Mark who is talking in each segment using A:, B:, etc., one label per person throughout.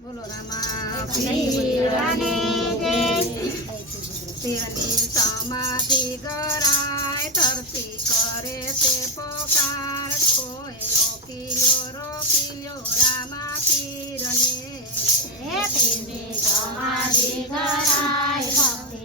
A: બોલો રામા
B: પીરાને.
A: સમાધિ ગરાય ધરતી કરે તે પોકાર કોઈ રોકી લ્યો રોકી લ્યો રામા પીરને
B: સમાધિ કરાય ભક્તિ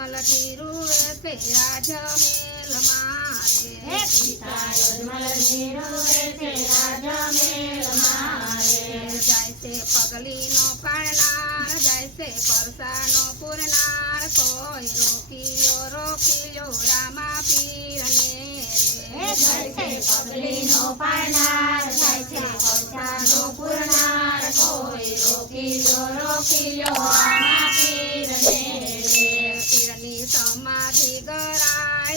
A: પિતા યજમલ ઠીરુએ તે રાજ મેલ મારે
B: હે પિતા મારે
A: જાય છે પગલીનો કાળનાર જાય છે પરસાનો પૂરનાર કોઈ રોકીયો રોકીયો રામા પીરને
B: હે જાય છે પગલીનો પાડનાર જાય છે પૈસાનો પૂરનાર કોઈ રોકીયો રોકીયો રામા પીરની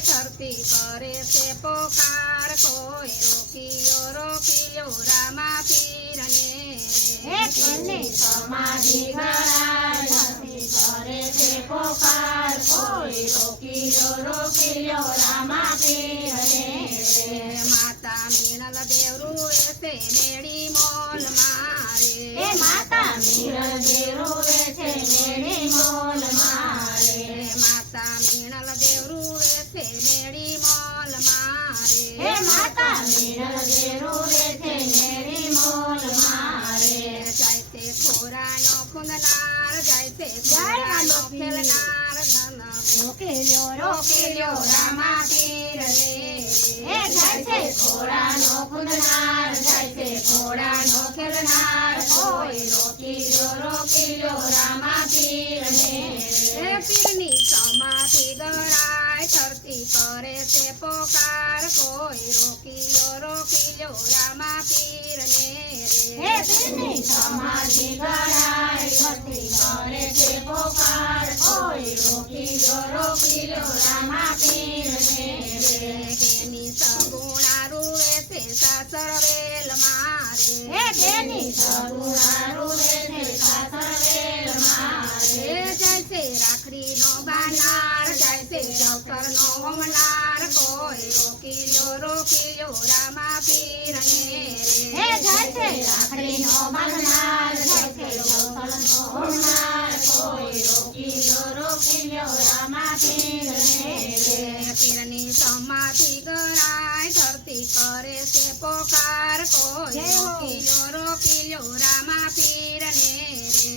A: ધરતી કરે છે પોકાર કોઈ રોકીયો રોકીયો રામા પીરને
B: હે પીરની સમાધિ કરાય ધરતી કરે છે પોકાર કોઈ રોકી લ્યો રામા પીરને
A: માતા મીણલ દેવરુએ તે મેળી મોલ મારે
B: હે માતા
A: મીણલ
B: દેરુએ છે, મેળી મોલ મારે. રામા પીર ને પીરની
A: ગળાય ધરતી કરે છે પોકાર, કોઈ રોકીયો રોકીયો, રામા પીરને
B: હે પીરની સમાધિ ગણાય, ભક્તિ કરે છે પોકાર, કોઈ રોકીયો રોકીયો, રામા પીરને
A: તે સાસર વેલ મારે
B: હે જેની સગુણા રૂવે છે સાસર વેલ મારે
A: જાય છે રાખડીનો બાનાર જાય છે જવસરનો હોમનાર કોઈ રોકીયો રોકીયો રામા પીરને
B: હે જાય છે રાખડીનો બાંધનાર જાય છે ડોક્ટર હોમનાર
A: કરે છે પોકાર. કોયો
B: જય હો.
A: રોકીયો રોકીયો રામા પીરને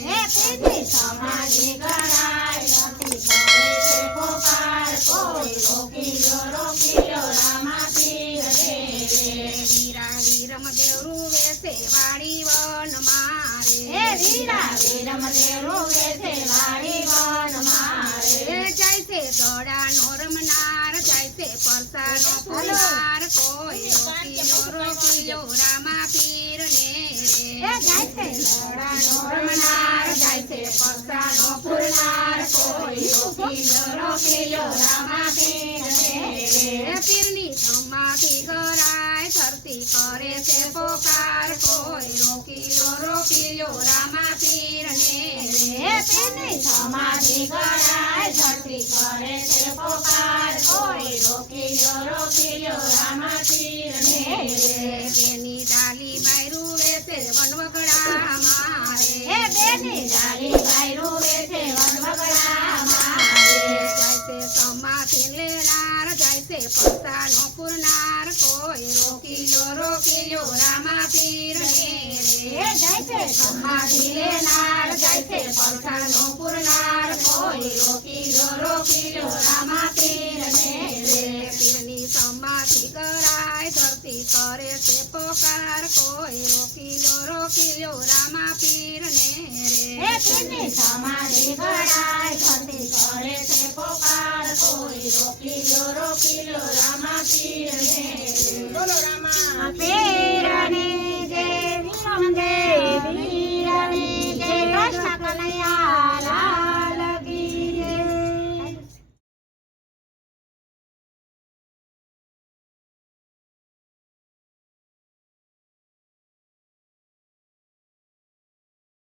B: હે પીરની સમાધિ ગણાય નથી. કરે છે પોકાર. કોઈ રોકીલ્યો રોકીલ્યો રામા પીરને
A: વીરા વીરમ દેવરુ વેસે વાડી વન મારે.
B: હે વીરા વીરમ દેવરુ વેસે વાડી વન મારે.
A: જાય છે દોડાનો રમનાર જાય છે પરસાનો ફૂલનાર કોઈ રોકીયો રોકીયો રામા પીરને
B: હે જાય રમનાર જાય છે પરસાનો ફૂલનાર કોઈ રોકીલ્યો રોકીલ્યો રામા પીરને
A: હે પીરની સમાધિ ધરતી કરે છે પોકાર કોઈ રોકીયો રોકીયો રામા પીરને
B: હે પીરની સમાધિ ગણાય ધરતી કરે છે પોકાર કોઈ રોકીલ્યો રોકીલ્યો રામા પીરને
A: તેની ડાલી બાયરુવે છે વનવગડા મારે.
B: હે બેની. ડાલી રૂવે છે વનવગડા મારે.
A: જાય છે સમાધિ લેનાર જાય છે પસાનો પૂરનાર રામા પીરને
B: જાય છે સમાધિ લેનાર જાય છે પડખાનો પૂરનાર કોઈ રોકીલ્યો રોકીલ્યો રામા પીરને
A: સમાધિ કરાય ધરતી કરે છે પોકાર કોઈ રોકીલો રોકીયો રામા પીરને
B: રે પીરની સમાધિ કરાય ધરતી કરે છે પોકાર કોઈ રોકી લો રોકી લો રામા પીરને
A: બોલો રામા
B: આપે